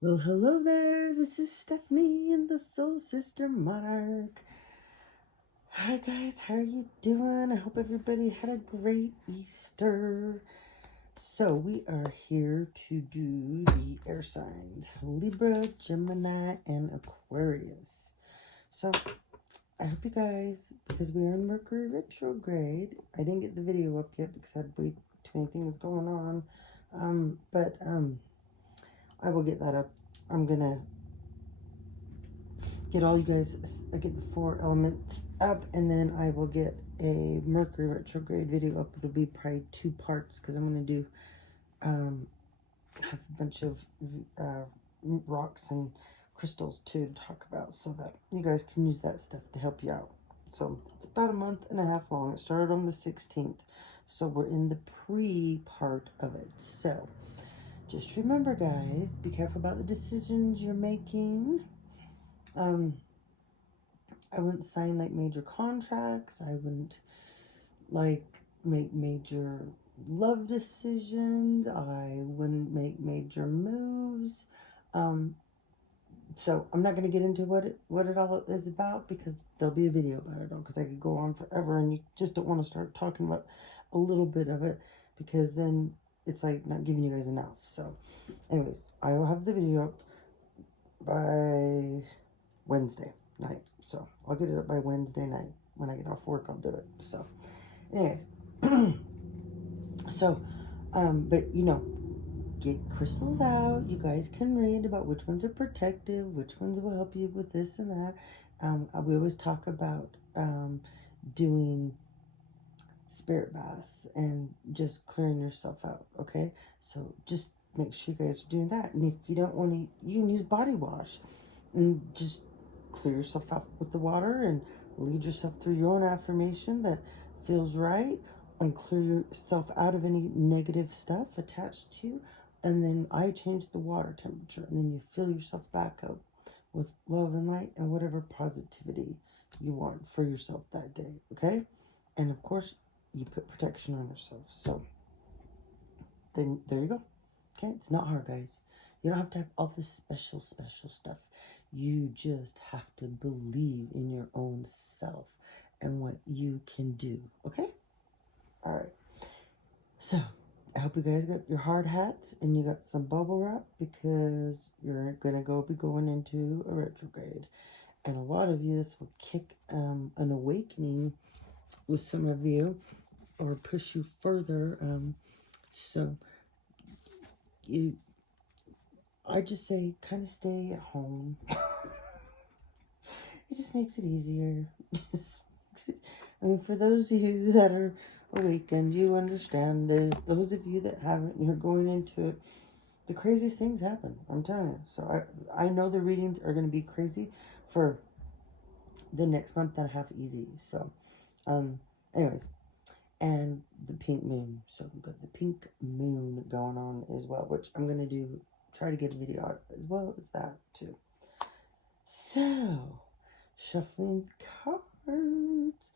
Well, hello there. This is Stephanie and the Soul Sister Monarch. Hi, guys. How are you doing? I hope everybody had a great Easter. So, we are here to do the air signs Libra, Gemini, and Aquarius. So, I hope you guys, because we are in Mercury retrograde, I didn't get the video up yet because I had way too many things going on. But I will get that up. I'm gonna get all you guys, I get the 4 elements up, and then I will get a Mercury retrograde video up. It'll be probably 2 parts because I'm going to do have a bunch of rocks and crystals too to talk about, so that you guys can use that stuff to help you out. So it's about a month and a half long. It started on the 16th, so we're in the pre-part of it. So just remember, guys, be careful about the decisions you're making. I wouldn't sign like major contracts. I wouldn't like make major love decisions. I wouldn't make major moves. So I'm not going to get into what it all is about, because there'll be a video about it all, because I could go on forever, and you just don't want to start talking about a little bit of it, because then it's like not giving you guys enough. So anyways, I will have the video up by Wednesday night. So I'll get it up by Wednesday night. When I get off work, I'll do it. So anyways, so, but you know, get crystals out. You guys can read about which ones are protective, which ones will help you with this and that. We always talk about doing spirit baths and just clearing yourself out, okay? So just make sure you guys are doing that. And if you don't want to, you can use body wash and just clear yourself out with the water and lead yourself through your own affirmation that feels right, and clear yourself out of any negative stuff attached to you. And then I change the water temperature, and then you fill yourself back up with love and light and whatever positivity you want for yourself that day, okay? And of course, you put protection on yourself. So then there you go. Okay, it's not hard, guys. You don't have to have all this special stuff. You just have to believe in your own self and what you can do. Okay? All right. So I hope you guys got your hard hats and you got some bubble wrap, because you're gonna be going into a retrograde, and a lot of you, this will kick an awakening with some of you, or push you further. So I just say kind of stay at home. It just makes it easier. I mean, for those of you that are awakened, you understand this. Those of you that haven't, you're going into it. The craziest things happen, I'm telling you. So I know the readings are going to be crazy for the next month and a half, easy. So, anyways, and the pink moon. So we've got the pink moon going on as well, which I'm going to try to get a video out as well as that too. So, shuffling cards,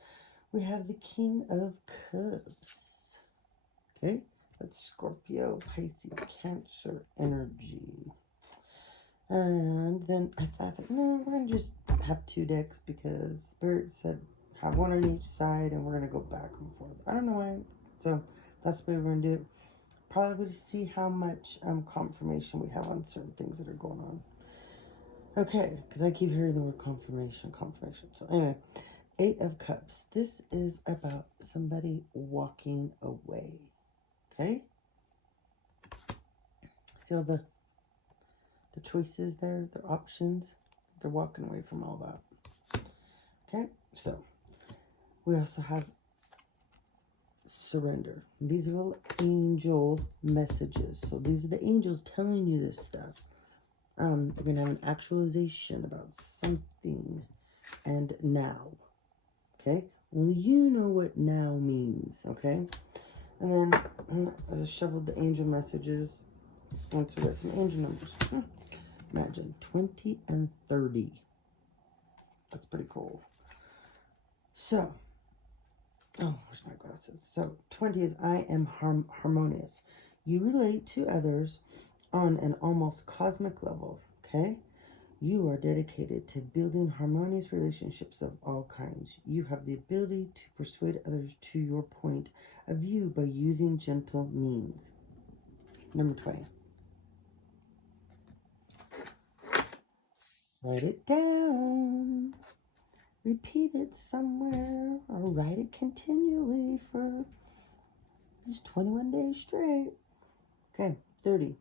we have the King of Cups. Okay, that's Scorpio, Pisces, Cancer energy. And then I thought, no, we're going to just have 2 decks, because Spirit said have one on each side, and we're going to go back and forth. I don't know why. So that's the way we're going to do it. Probably to see how much confirmation we have on certain things that are going on. Okay, because I keep hearing the word confirmation. So anyway, 8 of Cups. This is about somebody walking away. Okay? See all the choices there, the options? They're walking away from all that. Okay, so we also have surrender. These are little angel messages. So these are the angels telling you this stuff. They're going to have an actualization about something and now. Okay? Only you know what now means. Okay? And then I shoveled the angel messages onto with some angel numbers. Imagine 20 and 30. That's pretty cool. So, oh, where's my glasses? So 20 is I am harmonious. You relate to others on an almost cosmic level, okay? You are dedicated to building harmonious relationships of all kinds. You have the ability to persuade others to your point of view by using gentle means. Number 20. Write it down. Repeat it somewhere or write it continually for just 21 days straight. Okay, 30.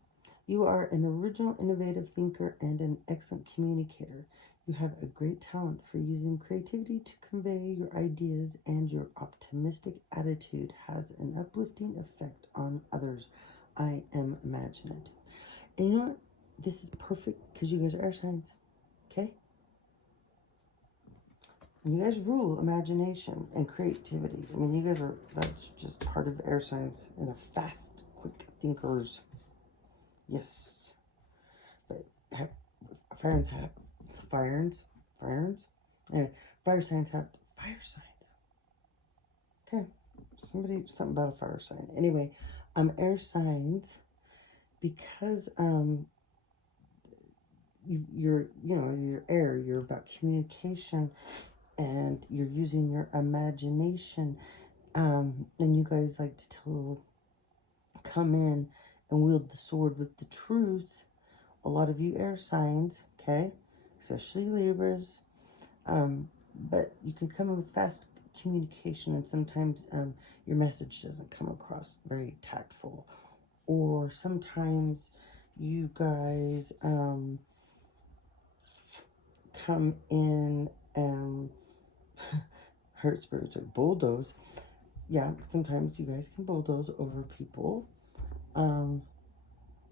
You are an original, innovative thinker and an excellent communicator. You have a great talent for using creativity to convey your ideas, and your optimistic attitude has an uplifting effect on others. I am imaginative. And you know what? This is perfect because you guys are air signs, okay? And you guys rule imagination and creativity. I mean, you guys are, that's just part of air signs, and they're fast, quick thinkers. Yes. But fire signs have fire signs. Okay. Something about a fire sign. Anyway, air signs, because you're air, you're about communication, and you're using your imagination, and you guys like to come in and wield the sword with the truth. A lot of you air signs, okay, especially Libras, but you can come in with fast communication, and sometimes your message doesn't come across very tactful, or sometimes you guys come in and hurt spirits or bulldoze. Yeah, sometimes you guys can bulldoze over people,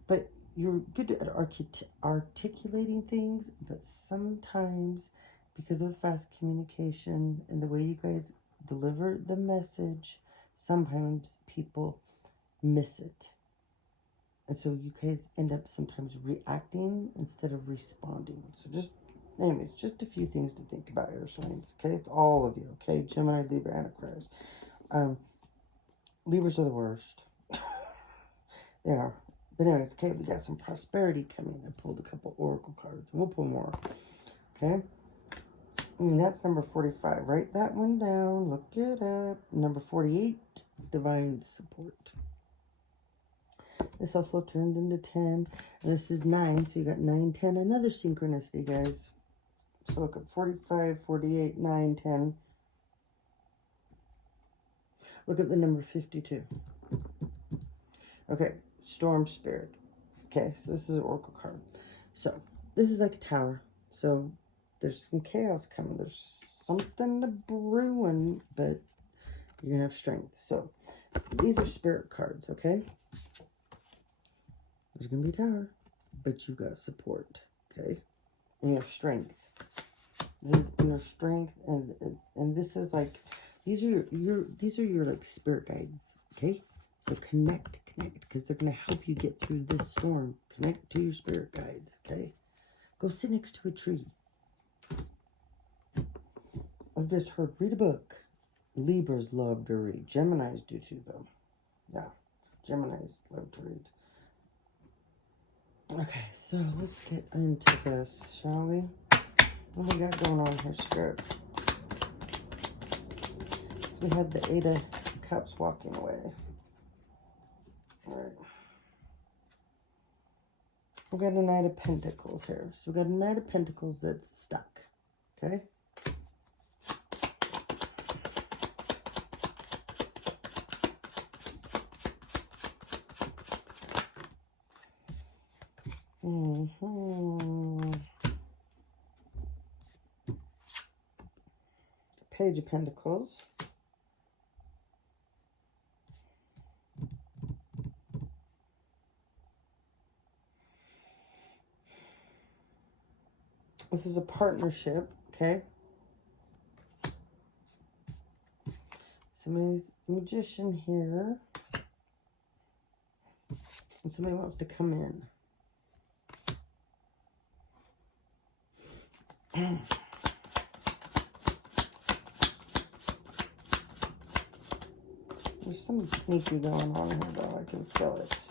but you're good at articulating things, but sometimes, because of the fast communication and the way you guys deliver the message, sometimes people miss it. And so you guys end up sometimes reacting instead of responding. So anyways, just a few things to think about, air signs, okay? It's all of you, okay? Gemini, Libra, and Aquarius. Libras are the worst. They are. But anyways, okay, we got some prosperity coming. I pulled a couple oracle cards, and we'll pull more, okay? And that's number 45. Write that one down. Look it up. Number 48, divine support. This also turned into 10. And this is 9, so you got 9, 10. Another synchronicity, guys. So look at 45, 48, 9, 10. Look at the number 52. Okay, storm spirit. Okay, so this is an oracle card. So this is like a tower. So there's some chaos coming. There's something to brewing, but you're going to have strength. So these are spirit cards, okay? There's going to be a tower, but you got support, okay? And you have strength. This is inner strength, and this is like, these are your like spirit guides, okay? So connect, because they're going to help you get through this storm. Connect to your spirit guides, okay? Go sit next to a tree. I've just heard, read a book. Libras love to read. Geminis do too, though. Yeah, Geminis love to read. Okay, so let's get into this, shall we? What we got going on here, Spirit? So we had the 8 of Cups walking away. All right. We got a Knight of Pentacles here. So we got a Knight of Pentacles that's stuck. Okay. Page of Pentacles. This is a partnership, okay? Somebody's Magician here. And somebody wants to come in. There's something sneaky going on here, though. I can feel it.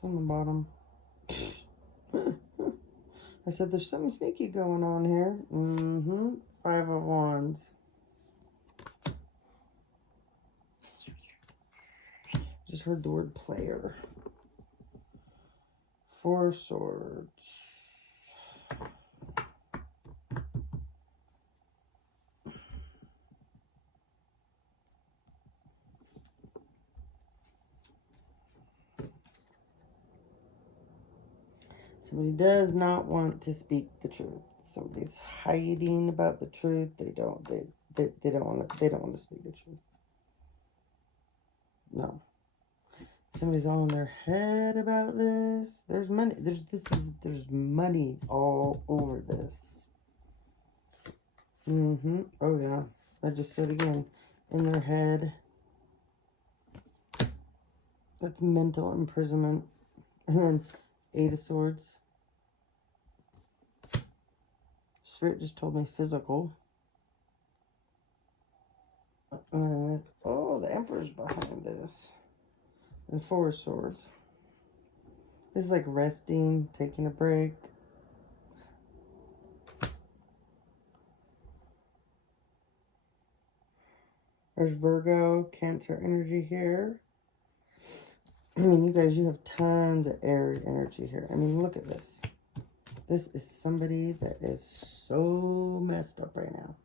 It's on the bottom. I said there's something sneaky going on here. Five of Wands. Just heard the word player. Four of Swords. Somebody does not want to speak the truth. Somebody's hiding about the truth. They don't want to speak the truth. No. Somebody's all in their head about this. There's money. There's money all over this. Oh yeah. I just said again. In their head. That's mental imprisonment. And then Eight of Swords. Spirit just told me physical. Oh, the Emperor's behind this. And Four of Swords. This is like resting, taking a break. There's Virgo, Cancer energy here. I mean, you guys, you have tons of air energy here. I mean, look at this. This is somebody that is so messed up right now.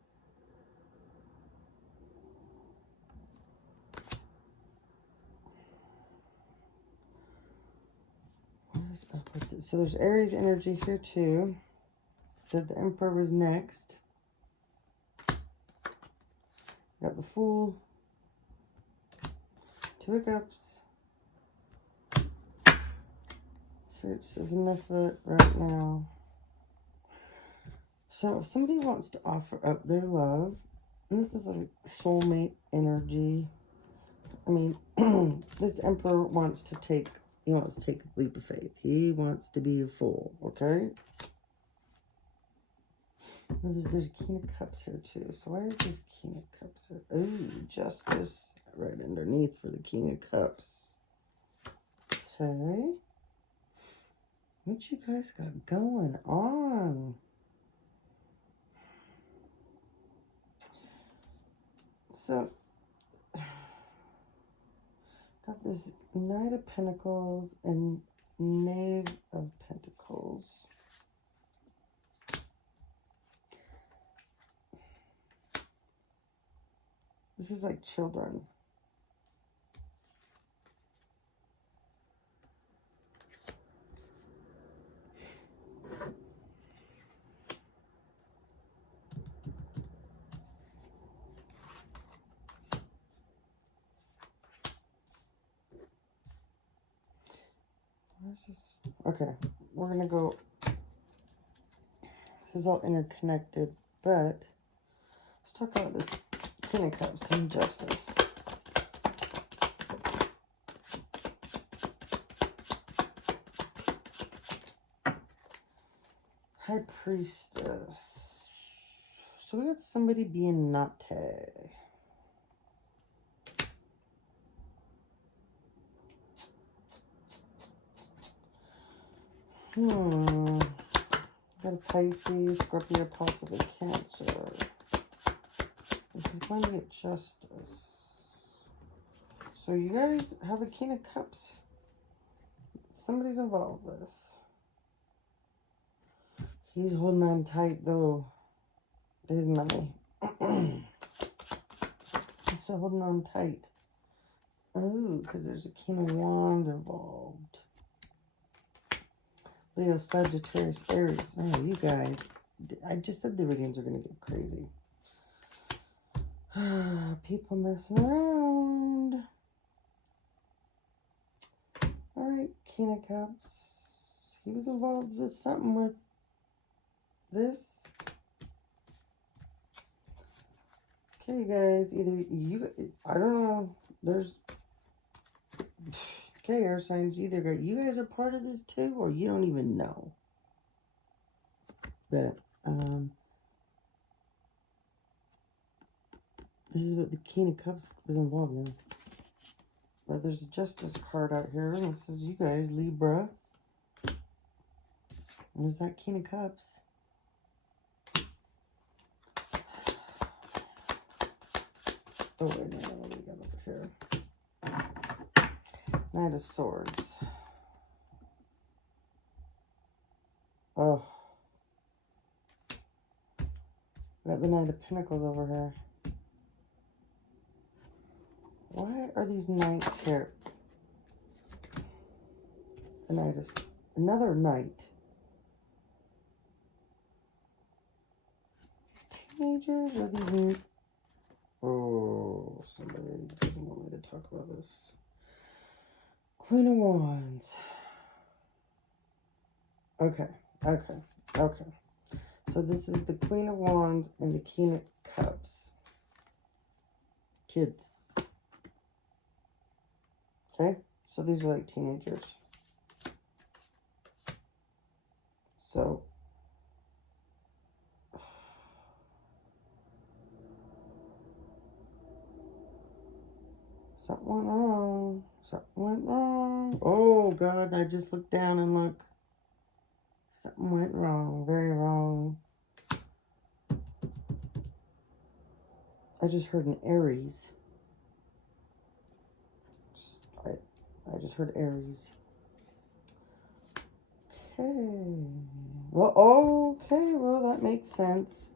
What is up with this? So there's Aries energy here too. Said the Emperor was next. Got the Fool. Two of Cups. Spirit says enough of it right now. So if somebody wants to offer up their love, and this is like soulmate energy. I mean, this Emperor wants to take, he wants to take a leap of faith. He wants to be a fool, okay? There's a King of Cups here too. So why is this King of Cups here? Ooh, Justice right underneath for the King of Cups. Okay. What you guys got going on? So, got this Knight of Pentacles and Knave of Pentacles. This is like children. Okay, we're going to go. This is all interconnected, but let's talk about this King of Cups and Justice. High Priestess. So we got somebody being naughty. Got a Pisces, Scorpio, possibly Cancer. This is going to get justice. So you guys have a King of Cups. Somebody's involved with. He's holding on tight though. His money. He's still holding on tight. Oh, because there's a King of Wands involved. Leo, Sagittarius, Aries. Oh, you guys. I just said the readings are going to get crazy. People messing around. Alright, King of Cups. He was involved with something with this. Okay, guys. Either you... I don't know. There's... Okay, air signs, you guys are part of this too, or you don't even know. But, this is what the King of Cups was involved in. But there's a Justice card out here. This is you guys, Libra. There's that King of Cups. Oh, wait a minute. What do we got over here? Knight of Swords. Oh. We got the Knight of Pentacles over here. Why are these knights here? A knight of... Another knight. Teenagers? Or these... Oh, somebody doesn't want me to talk about this. Queen of Wands. Okay, okay, okay. So this is the Queen of Wands and the King of Cups. Kids. Okay, so these are like teenagers. So, something went wrong. Something went wrong. Oh, God, I just looked down and look. Something went wrong. Very wrong. I just heard an Aries. I just heard Aries. Okay. Well, okay. Well, that makes sense.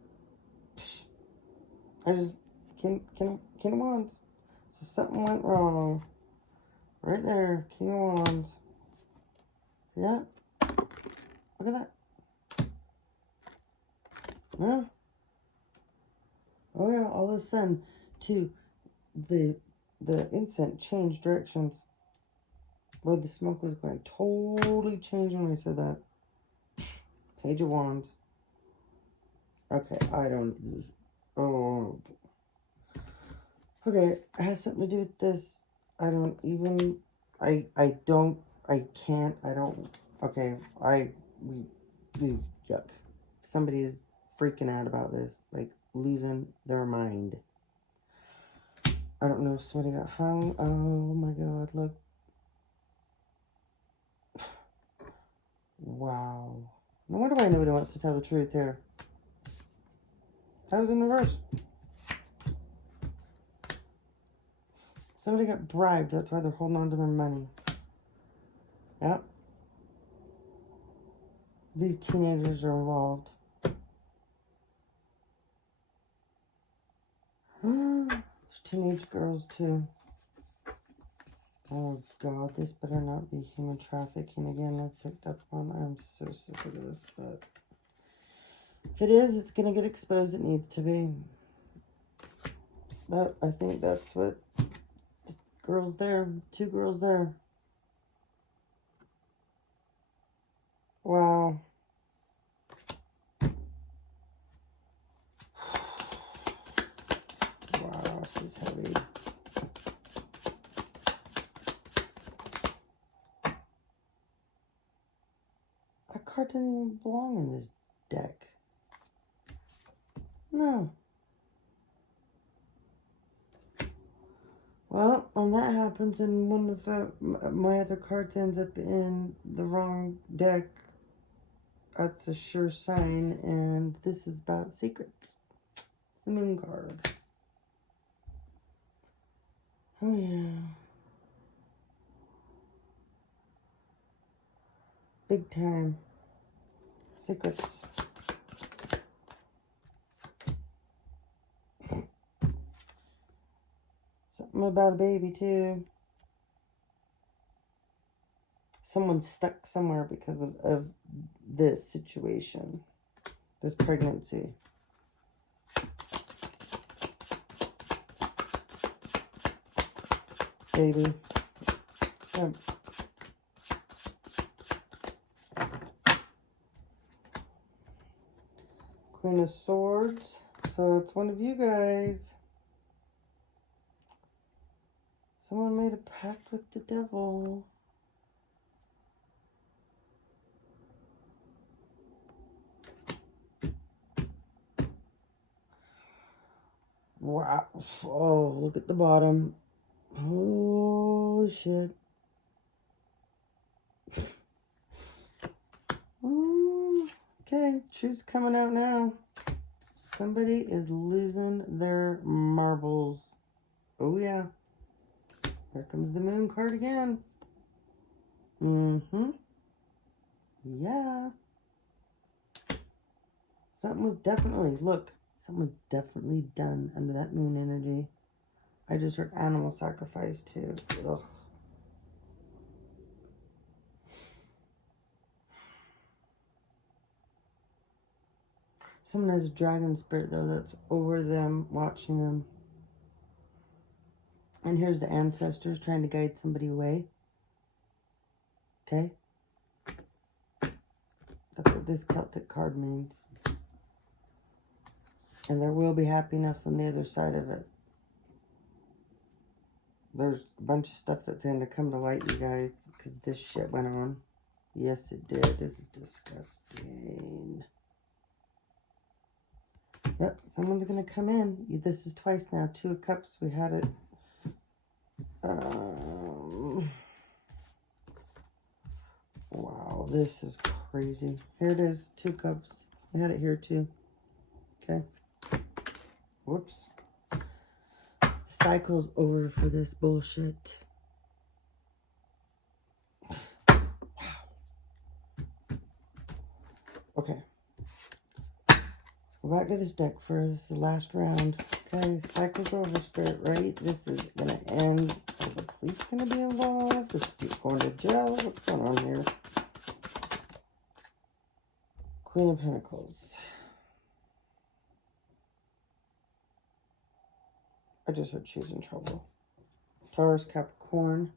I just... King of Wands. So something went wrong. Right there. King of Wands. See that? Look at that. Yeah. Oh, yeah. All of a sudden, too, the incense changed directions. Well, the smoke was going to totally change when I said that. Page of Wands. Okay, I don't... Oh. Okay, it has something to do with this. I don't even... I can't, I don't... Okay, yuck. Somebody is freaking out about this. Like, losing their mind. I don't know if somebody got hung. Oh my God, look. Wow. No wonder why nobody wants to tell the truth here. That was in reverse. Somebody got bribed. That's why they're holding on to their money. Yep. These teenagers are involved. There's teenage girls too. Oh God, this better not be human trafficking again. I picked up on. I'm so sick of this, but if it is, it's gonna get exposed. It needs to be. But I think that's what the girls there, 2 girls there. Wow. Wow, this is heavy. That card didn't even belong in this deck. No. Well, when that happens and one of my other cards ends up in the wrong deck, that's a sure sign. And this is about secrets. It's the Moon card. Oh, yeah. Big time. Secrets. Something about a baby, too. Someone's stuck somewhere because of this situation. This pregnancy. Baby. Yeah. Queen of Swords. So it's one of you guys. Someone made a pact with the devil. Wow. Oh, look at the bottom. Oh, shit. Okay, truth's coming out now. Somebody is losing their marbles. Oh, yeah. Here comes the moon card again. Mm-hmm. Yeah. Something was definitely, look, something was definitely done under that moon energy. I just heard animal sacrifice too. Ugh. Someone has a dragon spirit though that's over them, watching them. And here's the ancestors trying to guide somebody away. Okay? That's what this Celtic card means. And there will be happiness on the other side of it. There's a bunch of stuff that's going to come to light, you guys, because this shit went on. Yes, it did. This is disgusting. Yep, someone's going to come in. This is twice now. 2 of Cups. We had it. Wow, this is crazy. Here it is. 2 Cups. We had it here too. Okay. Whoops. The cycle's over for this bullshit. Wow. Okay. Let's go back to this deck for this is the last round. Okay, cycle's over, Spirit, right? This is going to end. Are the police going to be involved? Is people going to jail? What's going on here? Queen of Pentacles. I just heard she's in trouble. Taurus, Capricorn,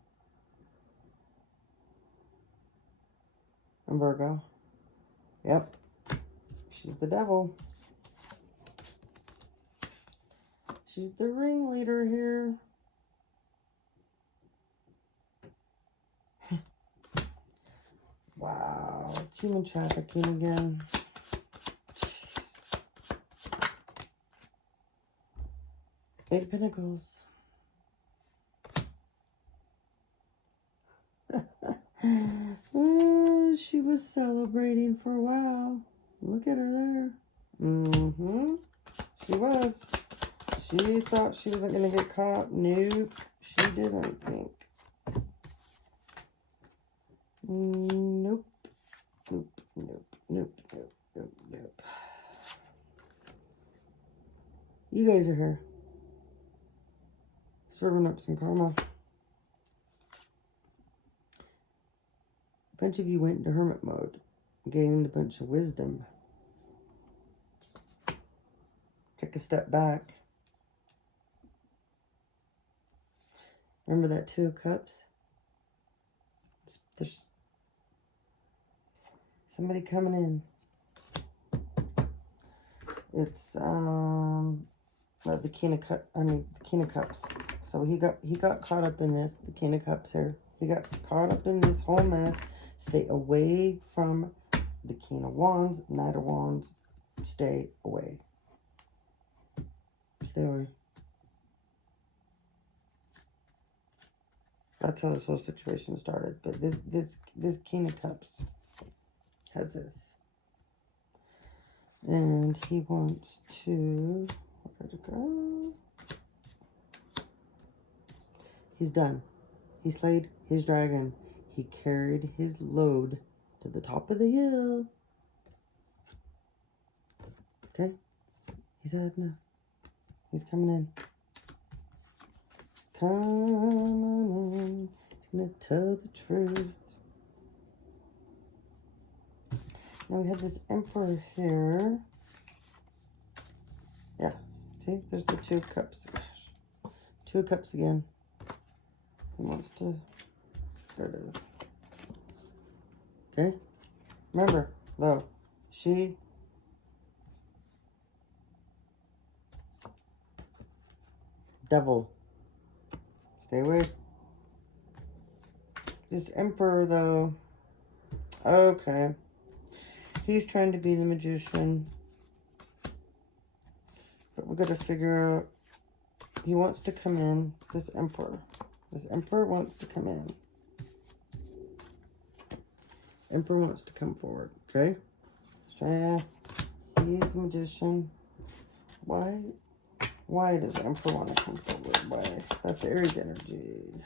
and Virgo. Yep. She's the devil. She's the ringleader here. Wow. It's human trafficking again. Jeez. 8 Pentacles. Oh, she was celebrating for a while. Look at her there. Mm-hmm. She was. She thought she wasn't going to get caught. Nope. She didn't think. Nope. Nope. Nope. Nope. Nope. Nope. Nope. You guys are here. Serving up some karma. A bunch of you went into hermit mode. Gained a bunch of wisdom. Took a step back. Remember that 2 of Cups? There's somebody coming in. It's the King of Cups. The King of Cups. So he got caught up in this. The King of Cups here. He got caught up in this whole mess. Stay away from the King of Wands, Knight of Wands. Stay away. Stay away. That's how this whole situation started. But this King of Cups has this. And he wants to... Where'd it go? He's done. He slayed his dragon. He carried his load to the top of the hill. Okay? He's had enough. He's coming in. Coming in. He's gonna tell the truth. Now we have this Emperor here. Yeah, see, there's the 2 of Cups. Gosh. 2 of Cups again. He wants to. There it is. Okay. Remember, though, she. Devil. Stay away. This Emperor, though. Okay. He's trying to be the magician. But we got to figure out. He wants to come in. This Emperor. This Emperor wants to come in. Emperor wants to come forward, okay? He's a Magician. Why does the Emperor want to come forward? Why? That's Aries energy.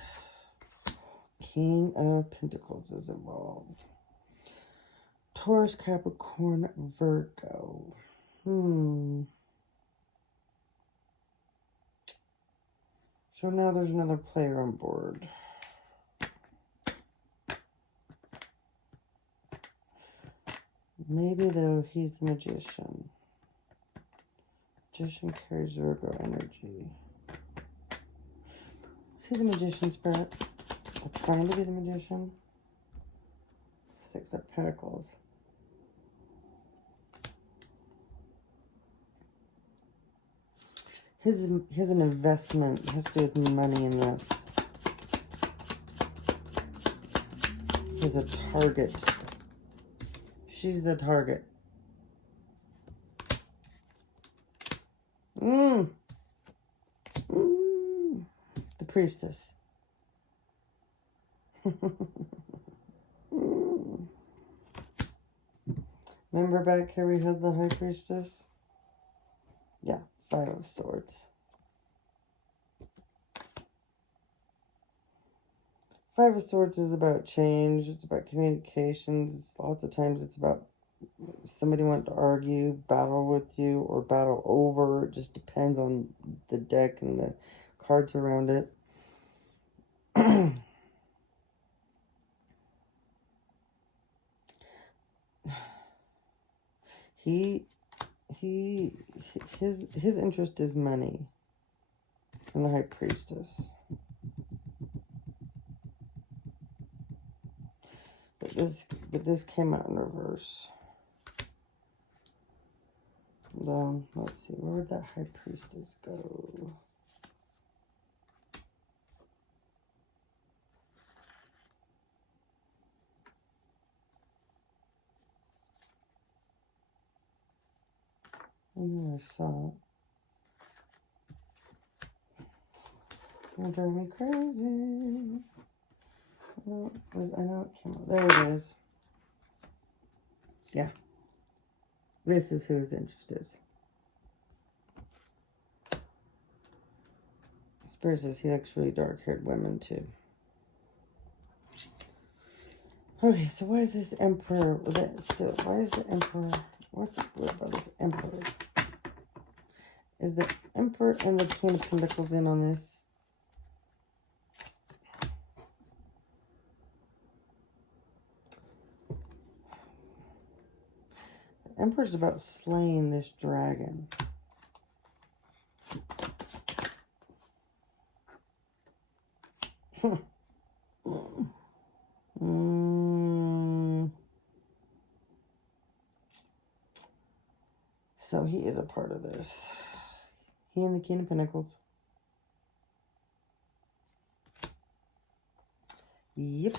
King of Pentacles is involved. Taurus, Capricorn, Virgo. So now there's another player on board. Maybe, though, he's the Magician. Magician carries Virgo energy. Is he the Magician spirit? Or trying to be the Magician? Six of Pentacles. His an investment has to do with money in this. He's a target. She's the target. The Priestess. Remember back here we had the High Priestess? Yeah, Five of Swords. Five of Swords is about change. It's about communications. Lots of times it's about somebody wanting to argue, battle with you, or battle over. It just depends on the deck and the cards around it. His interest is money. And the High Priestess. But this came out in reverse. Let's see, where would that High Priestess go? I never saw it. It'll drive me crazy. I know it came out. There it is. Yeah. This is who his interest is. Spirit says he likes really dark-haired women, too. Okay, so why is this Emperor... why is the Emperor... What's weird about this Emperor? Is the Emperor and the King of Pentacles in on this? The Emperor's about slaying this dragon. So he is a part of this. He and the King of Pentacles. Yep.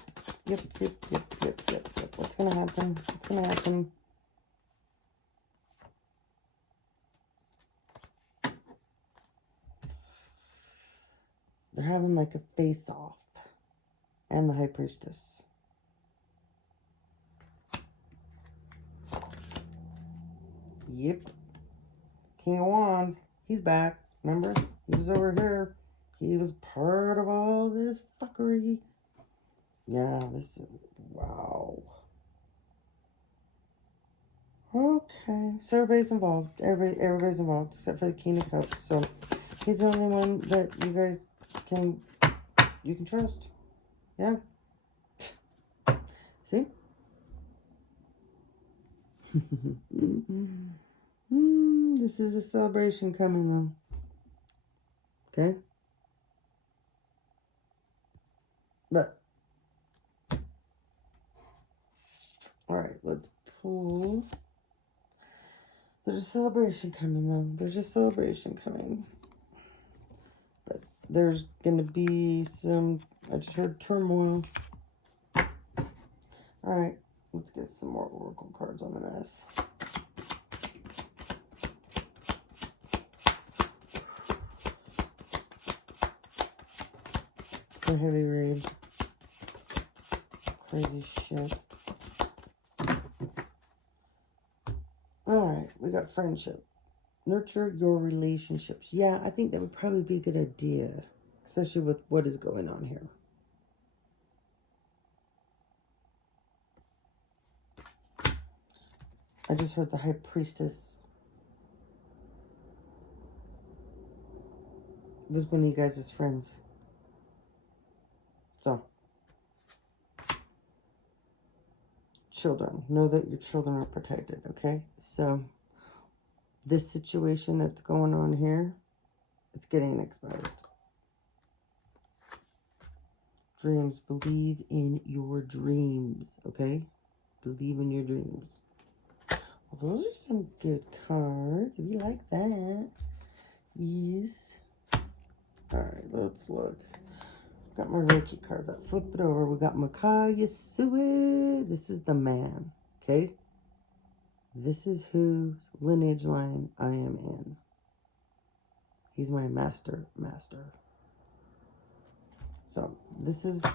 What's gonna happen? What's gonna happen? They're having like a face-off. And the High Priestess. Yep. King of Wands. He's back. Remember? He was over here. He was part of all this fuckery. Yeah, this is... Wow. Okay. So everybody's involved. Everybody's involved except for the King of Cups. So he's the only one that you guys can... You can trust. Yeah. See? This is a celebration coming, though. Okay? But. Alright, let's pull. There's a celebration coming, though. There's a celebration coming. But there's going to be some... I just heard turmoil. Alright, let's get some more oracle cards on the mess. for heavy rain. Crazy shit. Alright, we got friendship. Nurture your relationships. Yeah, I think that would probably be a good idea. Especially with what is going on here. I just heard the High Priestess was one of you guys' friends. So, children. Know that your children are protected, okay? So, this situation that's going on here, it's getting exposed. Dreams. Believe in your dreams, okay? Believe in your dreams. Well, those are some good cards. We like that. Yes. Alright, let's look. Got my Reiki cards out. Flip it over. We got Makai Yasue. This is the man, okay? This is whose lineage line I am in. He's my master. So, this is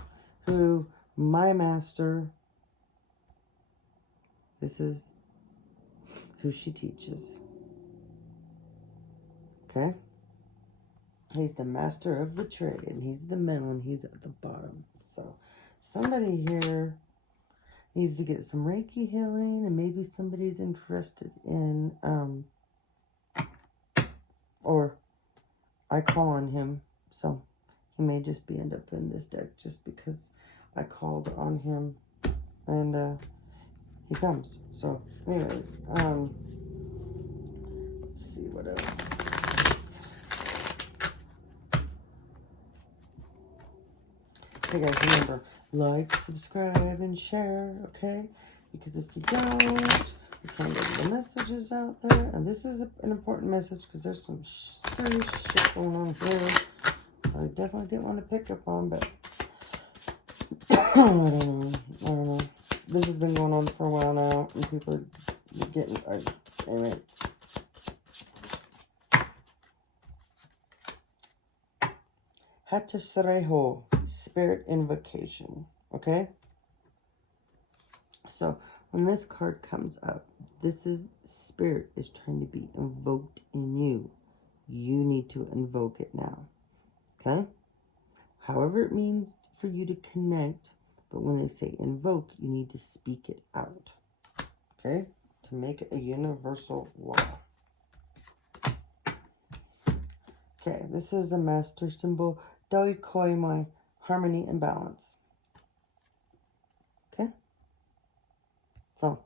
who my master, this is who she teaches. Okay? He's the master of the trade, and he's the middle, and he's at the bottom. So, somebody here needs to get some Reiki healing, and maybe somebody's interested in, or I call on him, so he may just end up in this deck just because I called on him, and he comes. So, anyways, let's see what else. Hey guys, remember, like, subscribe, and share, okay? Because if you don't, you can't get the messages out there. And this is an important message because there's some serious shit going on here. I definitely didn't want to pick up on, but I don't know. This has been going on for a while now, and people are getting, anyway. Hatasureho, spirit invocation, okay? So, when this card comes up, this is spirit is trying to be invoked in you. You need to invoke it now, okay? However it means for you to connect, but when they say invoke, you need to speak it out, okay? To make it a universal law. Okay, this is a master symbol. Doi Koi Mai, harmony and balance. Okay? So,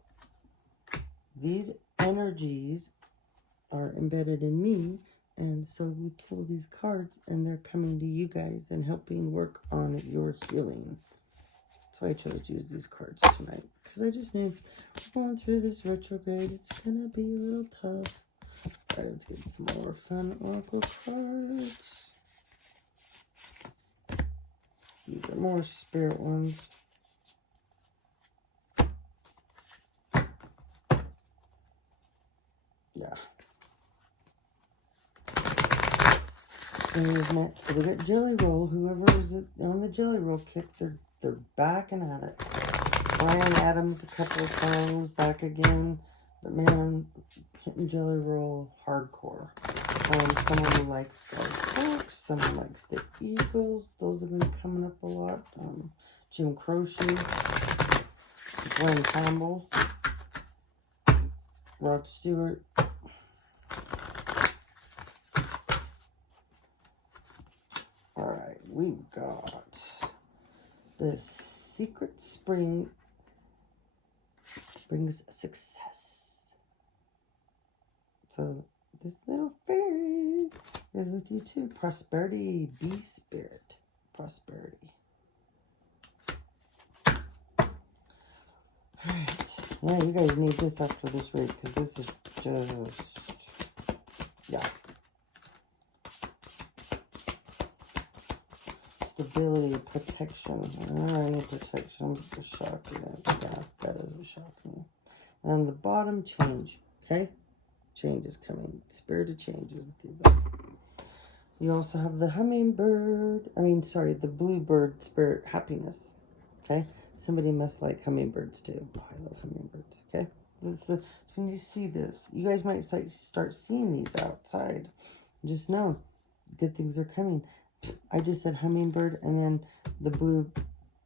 these energies are embedded in me, and so we pull these cards, and they're coming to you guys and helping work on your healing. That's why I chose to use these cards tonight, because I just knew going through this retrograde, it's going to be a little tough. All right, let's get some more fun oracle cards. These are more spirit ones. Yeah. And so we got Jelly Roll. Whoever is on the Jelly Roll kick, they're backing at it. Brian Adams a couple of times, back again. But man, I'm hitting Jelly Roll hardcore. Someone who likes Fox, someone likes the Eagles. Those have been coming up a lot. Jim Croce, Glenn Campbell, Rod Stewart. Alright, we've got the Secret Spring brings success. So this little fairy is with you too. Prosperity, be spirit. Prosperity. Alright. Yeah, you guys need this after this read, because this is just, yeah. Stability, protection. I need protection. I'm shocking it. Yeah, that is shocking. And on the bottom, change. Okay? Change is coming. Spirit of change is with you. You also have the hummingbird. I mean, sorry, the bluebird spirit happiness. Okay? Somebody must like hummingbirds too. Oh, I love hummingbirds. Okay? So when you see this, you guys might start seeing these outside. Just know, good things are coming. I just said hummingbird, and then the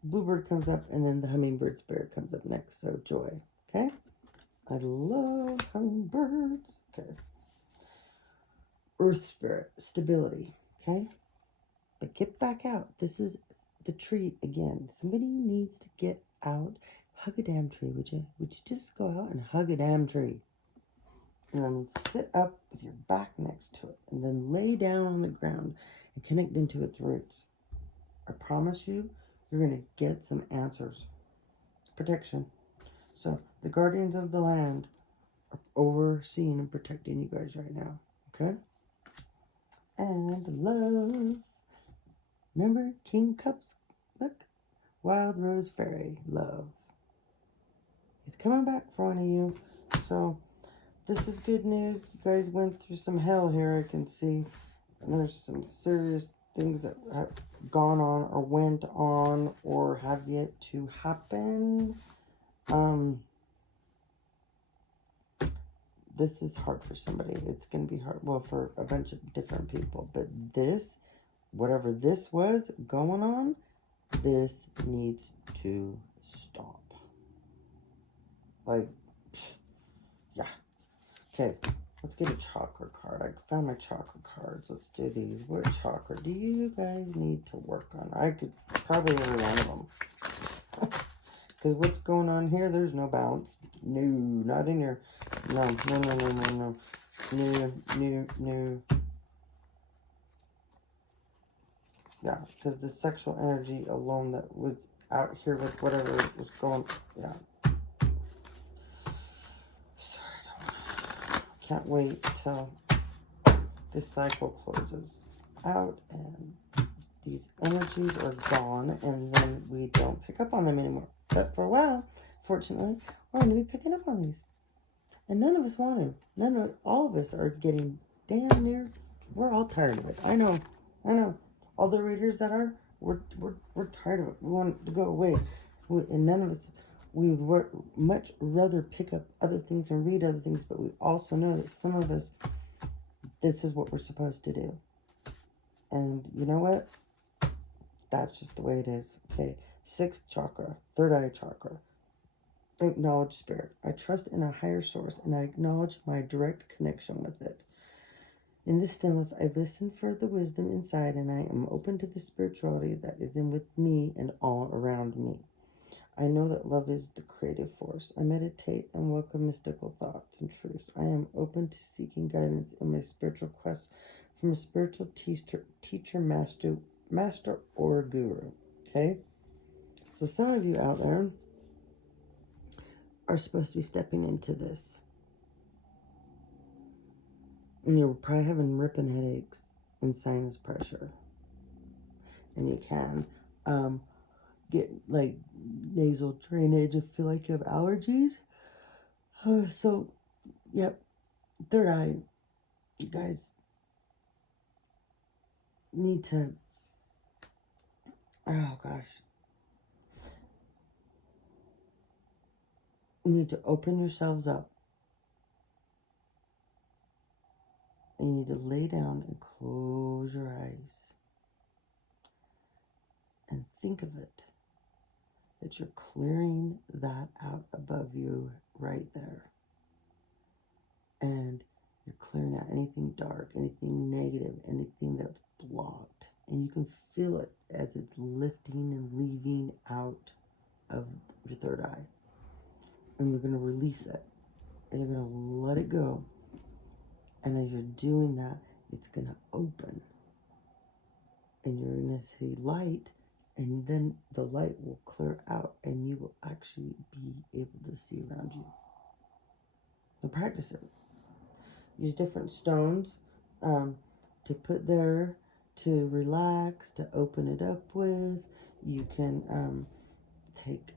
bluebird comes up, and then the hummingbird spirit comes up next. So joy. Okay? I love hummingbirds. Okay. Earth spirit, stability. Okay? But get back out. This is the tree again. Somebody needs to get out. Hug a damn tree, would you? Would you just go out and hug a damn tree? And then sit up with your back next to it. And then lay down on the ground and connect into its roots. I promise you, you're going to get some answers. Protection. So the guardians of the land are overseeing and protecting you guys right now. Okay? And love. Remember King Cups? Look. Wild Rose Fairy. Love. He's coming back for one of you. So this is good news. You guys went through some hell here, I can see. And there's some serious things that have gone on or went on or have yet to happen. This is hard for somebody. It's going to be hard. Well, for a bunch of different people. But this, whatever this was going on, this needs to stop. Like, yeah. Okay, let's get a chakra card. I found my chakra cards. Let's do these. What chakra do you guys need to work on? I could probably every one of them. Because what's going on here, there's no balance. No, not in your... No. No. Yeah, because the sexual energy alone that was out here with whatever was going... Yeah. Can't wait till this cycle closes out and these energies are gone and then we don't pick up on them anymore. But for a while, fortunately, we're going to be picking up on these. And none of us want to. All of us are getting damn near, we're all tired of it. I know. All the readers that are, we're tired of it. We want it to go away. And none of us, we would much rather pick up other things and read other things, but we also know that some of us, this is what we're supposed to do. And you know what? That's just the way it is. Okay, 6th chakra, 3rd eye chakra. Acknowledge spirit. I trust in a higher source and I acknowledge my direct connection with it. In this stillness, I listen for the wisdom inside and I am open to the spirituality that is in with me and all around me. I know that love is the creative force. I meditate and welcome mystical thoughts and truths. I am open to seeking guidance in my spiritual quest from a spiritual teacher, master, or guru. Okay? So some of you out there are supposed to be stepping into this. And you're probably having ripping headaches and sinus pressure. And you can get like nasal drainage and feel like you have allergies. So, yep, 3rd eye, you guys need to, oh gosh, you need to open yourselves up. And you need to lay down and close your eyes. And think of it, that you're clearing that out above you right there. And you're clearing out anything dark, anything negative, anything that's blocked. And you can feel it as it's lifting and leaving out of your 3rd eye. And you're going to release it. And you're going to let it go. And as you're doing that, it's going to open. And you're going to see light. And then the light will clear out. And you will actually be able to see around you. So practice it. Use different stones to put there, to relax, to open it up with. You can take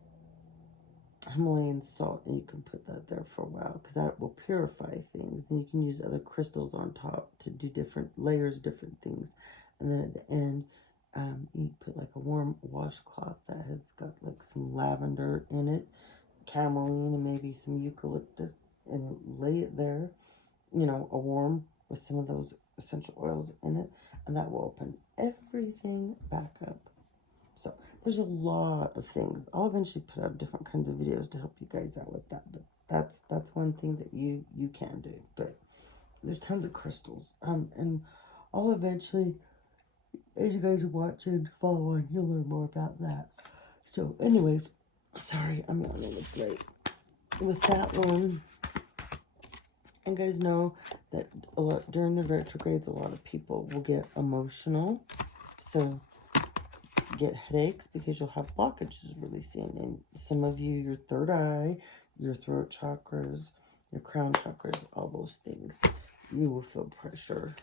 Himalayan salt, and you can put that there for a while because that will purify things. And you can use other crystals on top to do different layers, different things. And then at the end, you put like a warm washcloth that has got like some lavender in it, cameline, and maybe some eucalyptus, and lay it there, you know, a warm with some of those essential oils in it, and that will open everything back up. So there's a lot of things. I'll eventually put out different kinds of videos to help you guys out with that, but that's one thing that you can do. But there's tons of crystals, and I'll eventually, as you guys watch and follow on, you'll learn more about that. So anyways, sorry, I'm yawning, it's late. With that one, and guys know that a lot during the retrogrades, a lot of people will get emotional. So get headaches because you'll have blockages releasing. And some of you, your third eye, your throat chakras, your crown chakras, all those things, you will feel pressure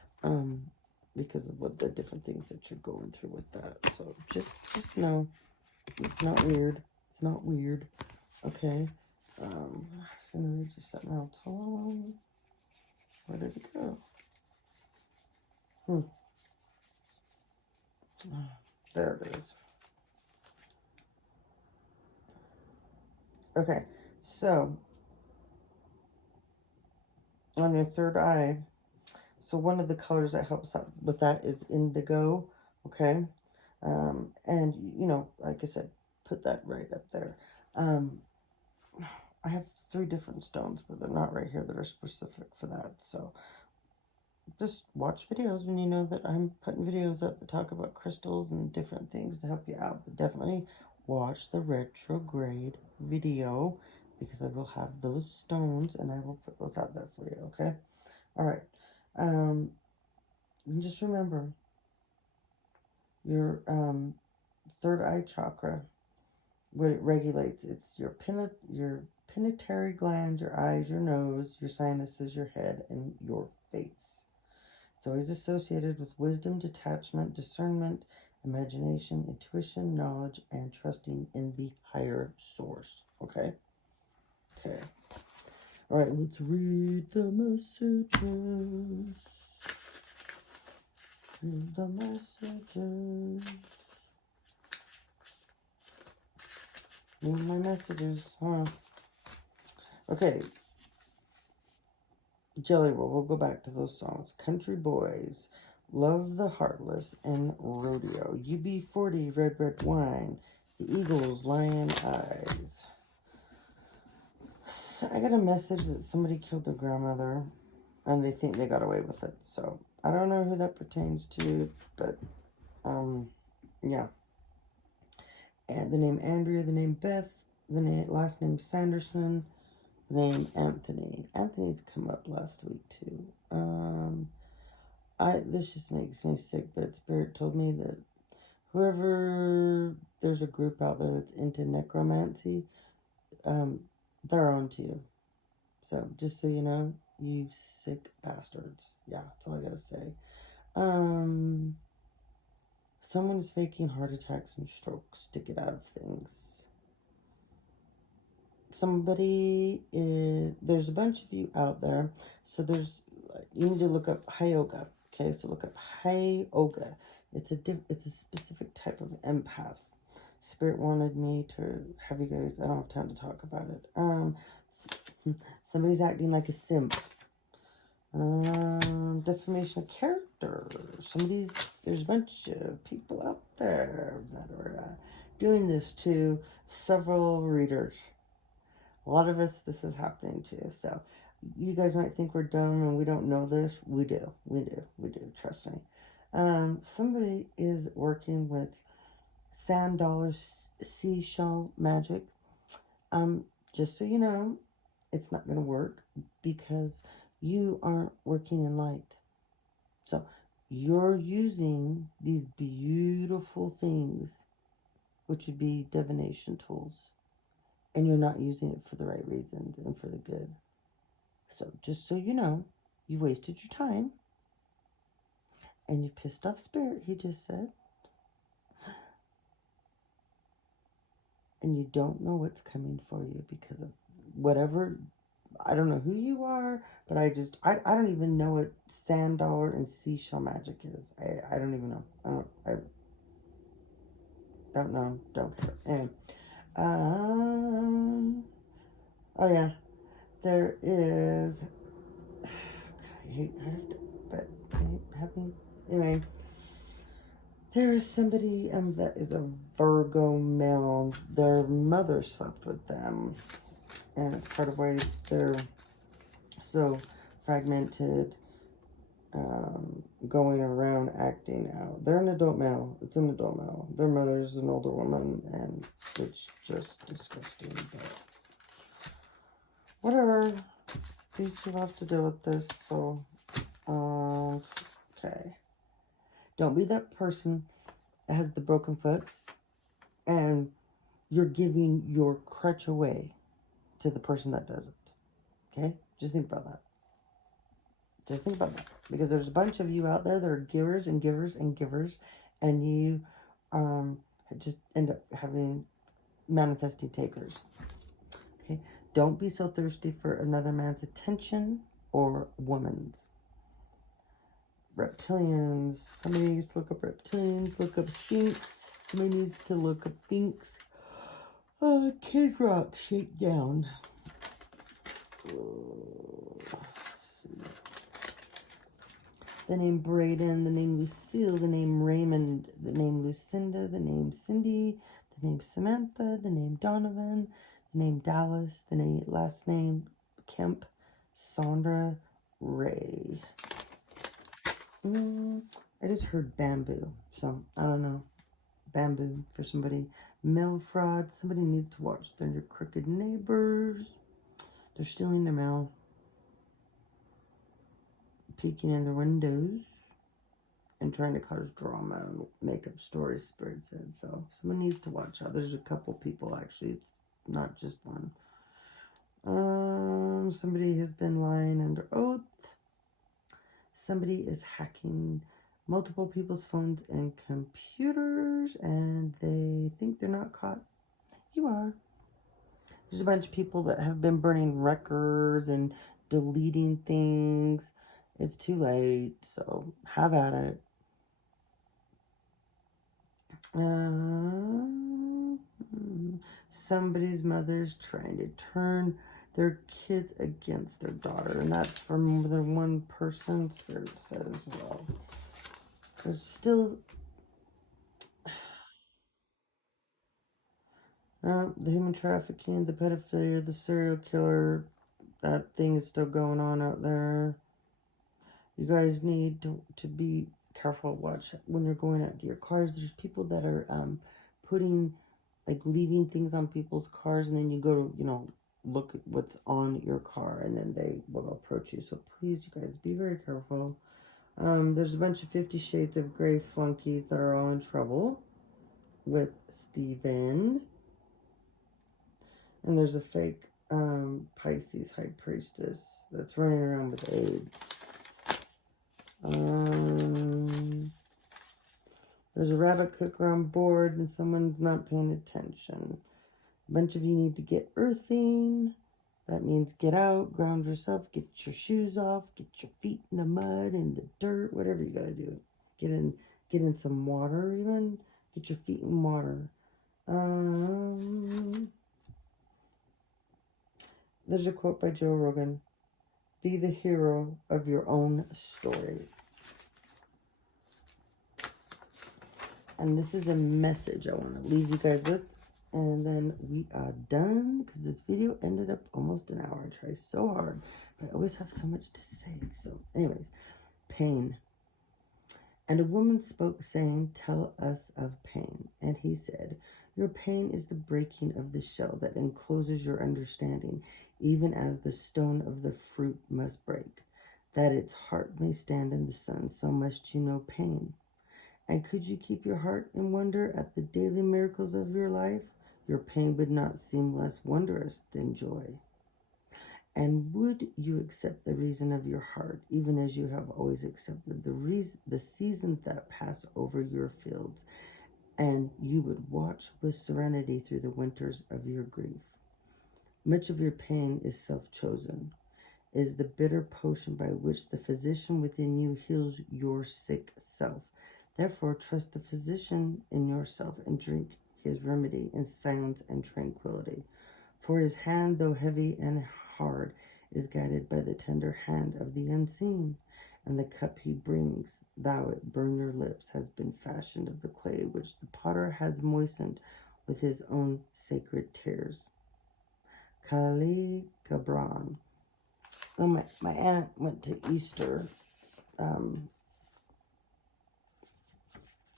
because of what the different things that you're going through with that. So just know it's not weird. It's not weird. Okay. I was gonna read you something else. Where did it go? There it is. Okay, so on your third eye, so one of the colors that helps out with that is indigo. Okay, and you know, like I said, put that right up there. I have 3 different stones, but they're not right here that are specific for that. So just watch videos when you know that I'm putting videos up that talk about crystals and different things to help you out. But definitely watch the retrograde video because I will have those stones and I will put those out there for you, okay? All right. And just remember your third eye chakra, what it regulates, it's your pituitary gland, your eyes, your nose, your sinuses, your head, and your face. It's always associated with wisdom, detachment, discernment, imagination, intuition, knowledge, and trusting in the higher source. Okay? Okay. All right, let's read the messages. Read the messages. Read my messages, huh? Okay. Jelly Roll, we'll go back to those songs. Country Boys, Love the Heartless, and Rodeo. UB40, Red Red Wine, The Eagles, Lion Eyes. So I got a message that somebody killed their grandmother, and they think they got away with it. So I don't know who that pertains to, but yeah. And the name Andrea, the name Beth, the last name Sanderson, the name Anthony. Anthony's come up last week too. This just makes me sick, but Spirit told me that whoever, there's a group out there that's into necromancy, they're on to you. So just so you know, you sick bastards. Yeah, that's all I gotta say. Someone is faking heart attacks and strokes to get out of things. There's a bunch of you out there. So you need to look up Hyoga. Okay, so look up Hyoga. It's a specific type of empath. Spirit wanted me to have you guys, I don't have time to talk about it. Somebody's acting like a simp. Defamation of character. There's a bunch of people out there that are doing this to several readers. A lot of us, this is happening to. So you guys might think we're dumb and we don't know this. We do. Trust me. Somebody is working with sand, dollar, seashell magic. Just so you know, it's not going to work because you aren't working in light. So you're using these beautiful things, which would be divination tools, and you're not using it for the right reasons and for the good. So just so you know, you wasted your time and you pissed off Spirit, he just said. and you don't know what's coming for you because of whatever. I don't know who you are, but I don't even know what sand dollar and seashell magic is. I don't even know. I don't know. Don't care. Anyway. Oh yeah. There is. I have to, but I haven't. Anyway, there is somebody that is a Virgo male. Their mother slept with them, and it's part of why they're so fragmented, going around acting out. They're an adult male. It's an adult male. Their mother's an older woman, and it's just disgusting. But whatever. These two have to deal with this, so, okay. Don't be that person that has the broken foot, and you're giving your crutch away to the person that doesn't, okay? Just think about that. Just think about that. Because there's a bunch of you out there that are givers and givers and givers, and you just end up manifesting takers. Okay? Don't be so thirsty for another man's attention or woman's. Reptilians. Somebody needs to look up reptilians. Look up Sphinx. Somebody needs to look up Sphinx. Kid Rock, shake down. Let's see. The name Brayden, the name Lucille, the name Raymond, the name Lucinda, the name Cindy, the name Samantha, the name Donovan, the name Dallas, the last name Kemp, Sandra, Ray. I just heard bamboo, so I don't know. Bamboo for somebody. Mail fraud. Somebody needs to watch their crooked neighbors. They're stealing their mail. Peeking in their windows. And trying to cause drama and make up stories, Spirit said. So someone needs to watch out. There's a couple people, actually. It's not just one. Somebody has been lying under oath. Somebody is hacking multiple people's phones and computers, and they think they're not caught. You are. There's a bunch of people that have been burning records and deleting things. It's too late, so have at it. Somebody's mother's trying to turn their kids against their daughter, and that's for more than one person. Spirit says, well, there's still the human trafficking, the pedophilia, the serial killer. That thing is still going on out there. You guys need to be careful. Watch when you're going out to your cars. There's people that are leaving things on people's cars, and then you go to, look at what's on your car, and then they will approach you. So please, you guys, be very careful. There's a bunch of 50 Shades of Grey flunkies that are all in trouble with Steven. And there's a fake Pisces High Priestess that's running around with AIDS. There's a rabbit cooker on board and someone's not paying attention. A bunch of you need to get earthing. That means get out, ground yourself, get your shoes off, get your feet in the mud, in the dirt, whatever you gotta do. Get in some water even. Get your feet in water. There's a quote by Joe Rogan. Be the hero of your own story. And this is a message I want to leave you guys with. And then we are done, because this video ended up almost an hour. I try so hard, but I always have so much to say. So anyways, pain. And a woman spoke, saying, tell us of pain. And he said, your pain is the breaking of the shell that encloses your understanding, even as the stone of the fruit must break, that its heart may stand in the sun, so must you know pain. And could you keep your heart in wonder at the daily miracles of your life? Your pain would not seem less wondrous than joy. And would you accept the reason of your heart, even as you have always accepted the seasons that pass over your fields, and you would watch with serenity through the winters of your grief. Much of your pain is self-chosen, is the bitter potion by which the physician within you heals your sick self. Therefore, trust the physician in yourself and drink his remedy in silence and tranquility. For his hand, though heavy and hard, is guided by the tender hand of the unseen. And the cup he brings, though it burn your lips, has been fashioned of the clay which the potter has moistened with his own sacred tears. Kali Gabran. Oh, my aunt went to Easter,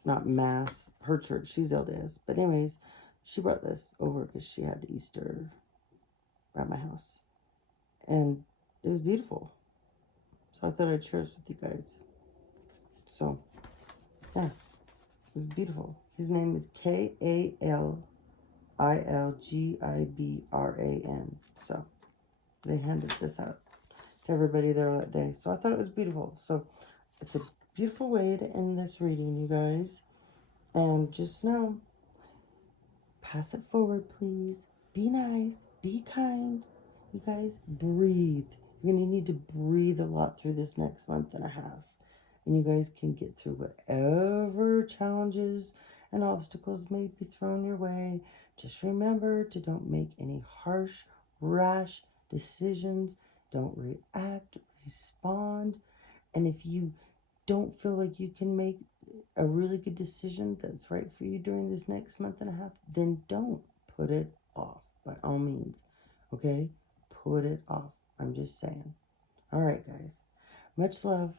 not Mass, her church, she's LDS. But anyways, she brought this over because she had Easter at my house. And it was beautiful. So I thought I'd share this with you guys. So, yeah, it was beautiful. His name is Kalilgibran. So, they handed this out to everybody there that day. So I thought it was beautiful. So, it's a beautiful way to end this reading, you guys. And just know, pass it forward, please. Be nice. Be kind. You guys, breathe. You're going to need to breathe a lot through this next month and a half. And you guys can get through whatever challenges and obstacles may be thrown your way. Just remember to don't make any harsh, rash decisions. Don't react, respond. And if you don't feel like you can make a really good decision that's right for you during this next month and a half, then don't put it off by all means. Okay? Put it off. I'm just saying. All right, guys. Much love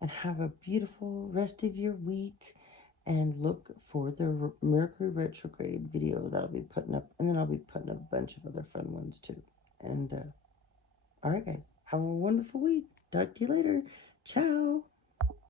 and have a beautiful rest of your week. And look for the Mercury retrograde video that I'll be putting up. And then I'll be putting up a bunch of other fun ones too. And all right, guys. Have a wonderful week. Talk to you later. Ciao.